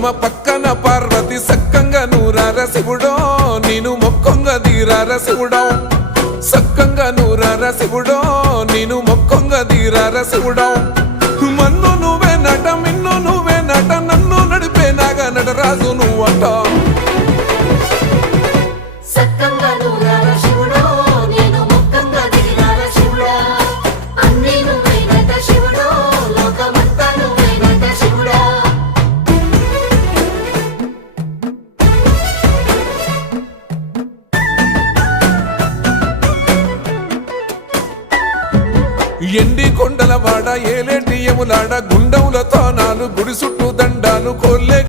బ్రహ్మ పక్కన పార్వతి సక్కంగా నూరార శివుడో నేను మొక్కంగా తీరార శివుడో సక్కంగా నూరార శివుడో నేను మొక్కంగా తీరార శివుడో మన్ను నువ్వే నట మిన్ను నువ్వే నట నన్ను నడిపే నాగా నటరాజు నువ్వట ఎండి కొండల వాడ ఏలేటి యములాడ గుండములతో నాలు గుడి చుట్టూ దండాలు